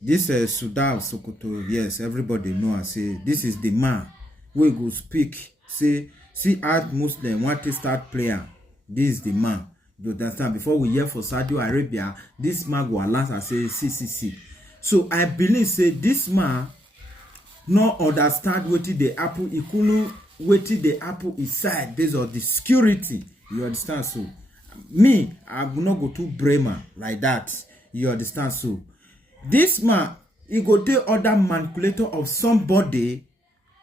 This Sudan of Sokoto, yes, everybody know. I say this is the man we go speak. Say, see, as Muslim want to start prayer. This is the man. You understand? Before we hear for Saudi Arabia, this man go announce and say, see. So I believe say this man no understand wetin the apple. He couldn't wetin the apple inside based on the security. You understand? So me, I will not go to Bremer like that. You understand? So this man, he go take other manipulator of somebody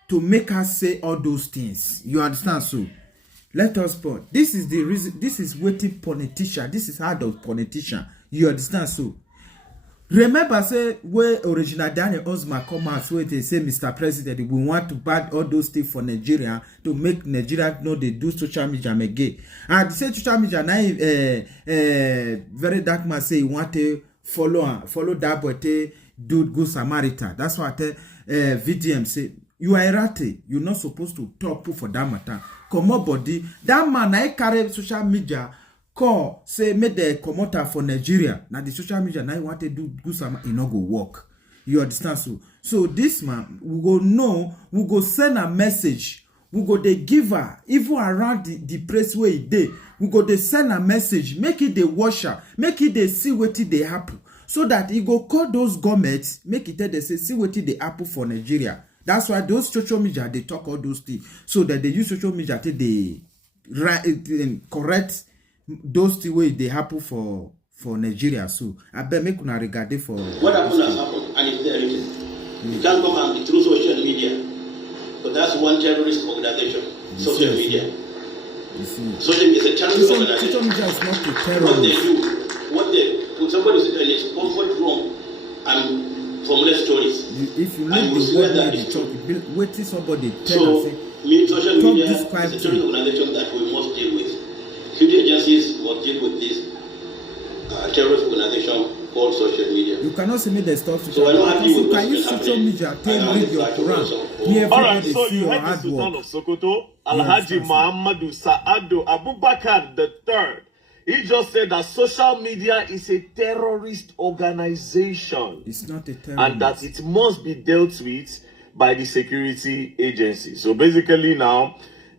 to make us say all those things. You understand? So let us put. This is the reason. This is waiting politician. This is hard of politician. You understand? So remember, say where original Daniel Osman come out, so they say, Mr. President, we want to ban all those things for Nigeria to make Nigeria know they do social media again. And they say social media now, very dark man say he want to follow that boy, do good Samaritan. That's why I tell VDM say you are erratic. You're not supposed to talk for that matter. Come on, body. That man I carry social media. Call say make the commoter for Nigeria. Now the social media now want to do some it not go work. You understand? So this man we go know, we go send a message, we go the giver even around the place where it dey. We go they send a message, make it the washer, make it they see what it they happen. So that he go call those governments, make it they say see what it they happen for Nigeria. That's why those social media they talk all those things. So that they use social media to they correct those two ways they happen for Nigeria. So I bet make una regard it for what happened has happened and it's there written. You can't come and be through social media. So that's one terrorist organization. Social media. You see. Social media is a terrorist organization. Social media is not a terrorist. What they do, put somebody in his comfort room and formulate stories. If you leave the word that they talk, wait till somebody tell so, and say, social media is a terrorist organization that we must deal with. Security agencies must deal with this terrorist organization called social media. You cannot see me the stuff. So you can use social media to read your Quran. Alright, so you heard the Sultan of Sokoto, Alhaji Muhammadu Sa'adu Abubakar III. He just said that social media is a terrorist organization. It's not a terrorist. And that it must be dealt with by the security agency. So basically now,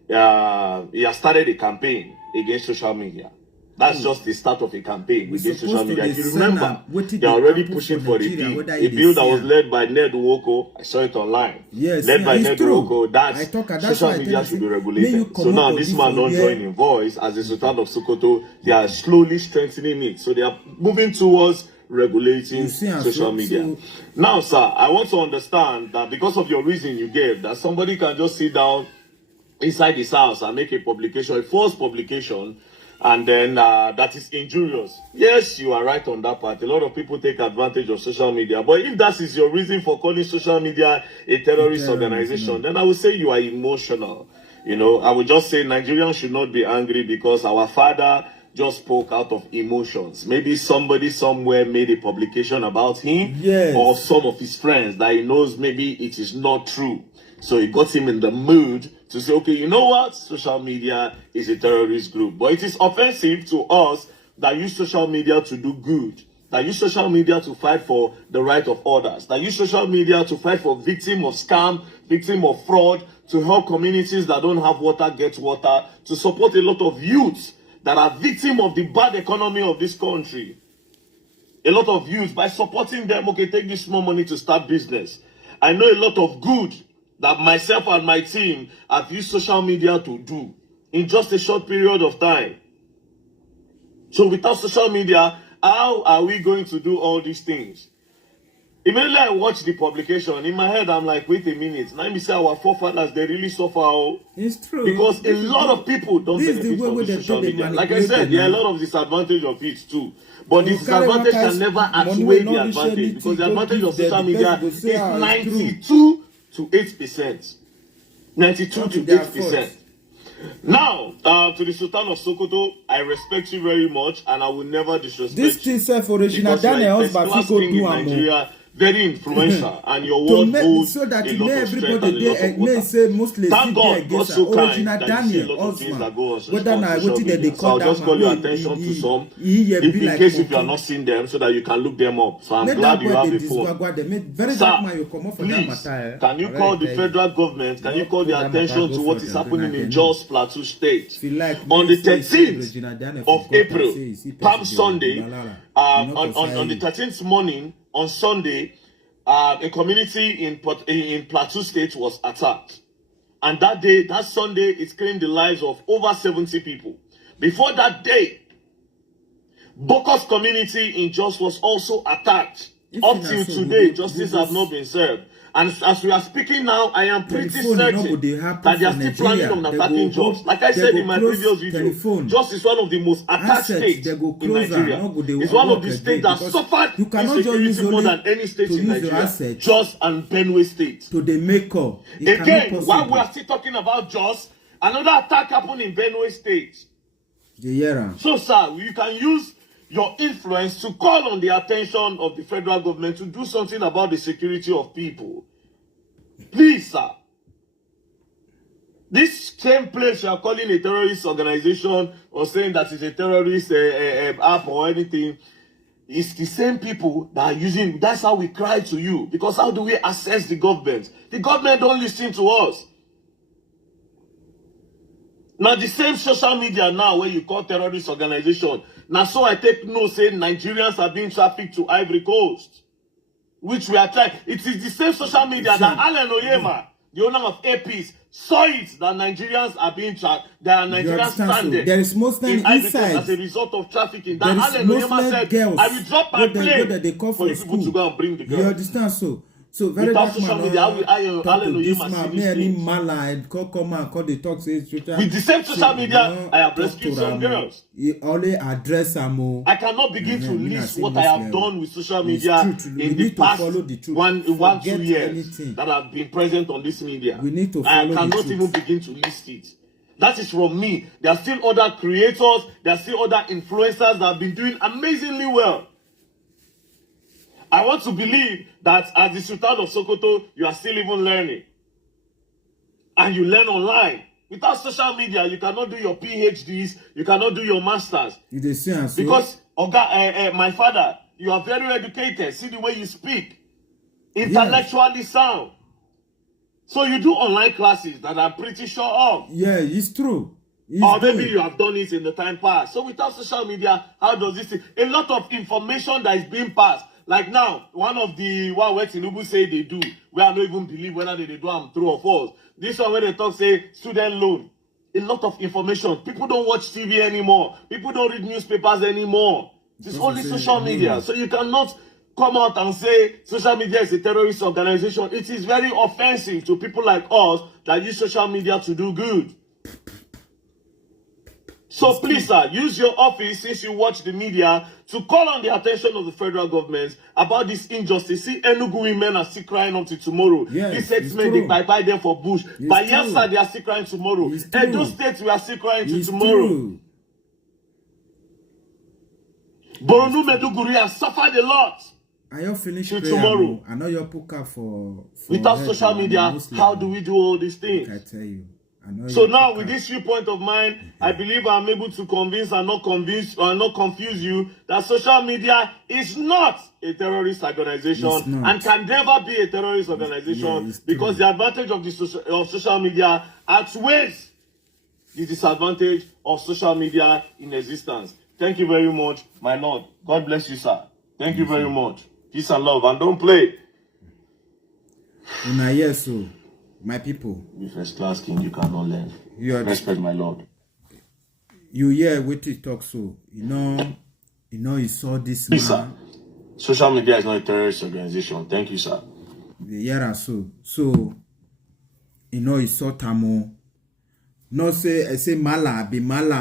he has started a campaign against social media. That's just the start of a campaign against social media. If you remember, they're already pushing for a bill that was led by Ned Nwoko. I saw it online. Yes, led by Ned Nwoko. That social media should be regulated. So now this man not joining voice as the Sultan of Sokoto. They are slowly strengthening it. So they are moving towards regulating social media. Now, sir, I want to understand that because of your reason you gave, that somebody can just sit down inside his house and make a publication, a false publication, and then that is injurious. Yes, you are right on that part. A lot of people take advantage of social media. But if that is your reason for calling social media a terrorist organization, then I would say you are emotional. You know, I would just say Nigerians should not be angry because our father just spoke out of emotions. Maybe somebody somewhere made a publication about him, or some of his friends that he knows maybe it is not true. So it got him in the mood to say, okay, you know what? Social media is a terrorist group. But it is offensive to us that use social media to do good, that use social media to fight for the right of others, that use social media to fight for victim of scam, victim of fraud, to help communities that don't have water get water, to support a lot of youths that are victim of the bad economy of this country. A lot of youths, by supporting them, okay, take this small money to start business. I know a lot of good that myself and my team have used social media to do in just a short period of time. So without social media, how are we going to do all these things? Immediately I watched the publication, in my head I'm like, wait a minute, now me say our forefathers, they really suffer. It's true. Because a lot of people don't benefit from the social media. Like I said, there are a lot of disadvantage of it too. But the disadvantage can never outweigh the advantage, because the advantage of social media is 92 to 8%. 92 to 8%. Now, to the Sultan of Sokoto, I respect you very much, and I will never disrespect this thing self original Daniel Nigeria very influential, and your word holds so that a lot of strength and a lot of water. Thank God, God's so kind that you see a lot of things that go on social media. So I'll just call your attention to some, in case if you are not seeing them, so that you can look them up. So I'm glad you have a phone. Sir, please, can you call the federal government, can you call their attention to what is happening in Jos Plateau State? On the 13th of April, Palm Sunday, on the 13th morning, on Sunday, a community in Plateau State was attacked. And that day, that Sunday, it claimed the lives of over 70 people. Before that day, Bokos community in Jos was also attacked. Up till today, justice has not been served. And as we are speaking now, I am pretty certain that they are still planning on attacking Jos. Like I said in my previous video, Jos is one of the most attacked states in Nigeria. It's one of the states that suffered insecurity more than any state in Nigeria. Jos and Benue State. Again, while we are still talking about Jos, another attack happened in Benue State. So, sir, you can use your influence to call on the attention of the federal government to do something about the security of people. Please, sir. This same place you are calling a terrorist organization or saying that it's a terrorist app or anything, it's the same people that are using. That's how we cry to you. Because how do we assess the government? The government don't listen to us. Now the same social media now where you call terrorist organization. Now so I take no say Nigerians are being trafficked to Ivory Coast. Which we are trying. It is the same social media that Alan Oyema, the owner of APs, saw it that Nigerians are being tracked. There are Nigerians stranded. There is Muslim in Ivory Coast inside. as a result of trafficking. That Alan Oyema said, I will drop my plane for you people to go and bring the girls. You understand so very without social media, talk to this man, me any mala and come and call the talk say with the same social media, I have rescued some girls. He only address them. I cannot begin to list what I have done with social media in the past 1-2 years that have been present on this media. We need to follow I cannot even begin to list it. That is from me. There are still other creators, there are still other influencers that have been doing amazingly well. I want to believe that as the Sultan of Sokoto, you are still even learning. And you learn online. Without social media, you cannot do your PhDs, you cannot do your masters. Because, my father, you are very educated. See the way you speak. Intellectually sound. So you do online classes that I'm pretty sure of. Yeah, it's true. Or maybe you have done it in the time past. So without social media, how does this... A lot of information that is being passed. Like now, one of the what Tinubu say they do, where I don't even believe whether they do them true or false. This one where they talk say student loan. A lot of information. People don't watch TV anymore. People don't read newspapers anymore. It's only social media. So you cannot come out and say social media is a terrorist organization. It is very offensive to people like us that use social media to do good. So please, sir, use your office since you watch the media to call on the attention of the federal government about this injustice. See, Enugu women are still crying until tomorrow. These sex men, they buy them for bush. But yes, sir, they are still crying tomorrow. Edo State, we are still crying till tomorrow. Boronu Meduguri has suffered a lot. Are you finished tomorrow? I know you're pooker for without social media, how do we do all these things? I tell you. So now, with this viewpoint of mine, I believe I'm able to convince and not confuse you that social media is not a terrorist organization and can never be a terrorist organization because the advantage of social media outweighs the disadvantage of social media in existence. Thank you very much, my Lord. God bless you, sir. Thank you very much. Peace and love, and don't play. My people. You first class king, you cannot learn. Respect my Lord. You hear what he talk so. You saw this man. Sir. Social media is not a terrorist organization. Thank you, sir. Yeah, so he saw Tamo. No say I say Mala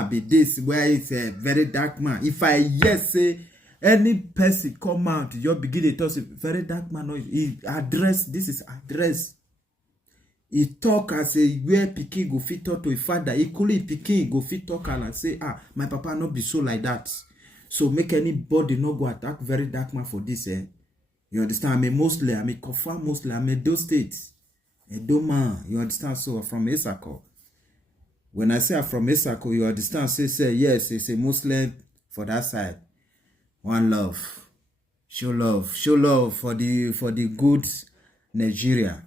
be this where it's a very dark man. If I say any person come out, you begin to talk very dark man. He address, this is address. He talk as a where pikin go fit talk to a father. Equally pikin go fit talk and say, my papa not be so like that. So make anybody not go attack very dark man for this. You You understand? I'm a Muslim. I'm a confirmed Muslim. I'm a Edo State. Edo man. You understand? So I'm from Isako. When I say I'm from Isako, you understand? Say yes, it's a Muslim for that side. One love. Show love. Show love for the good Nigeria.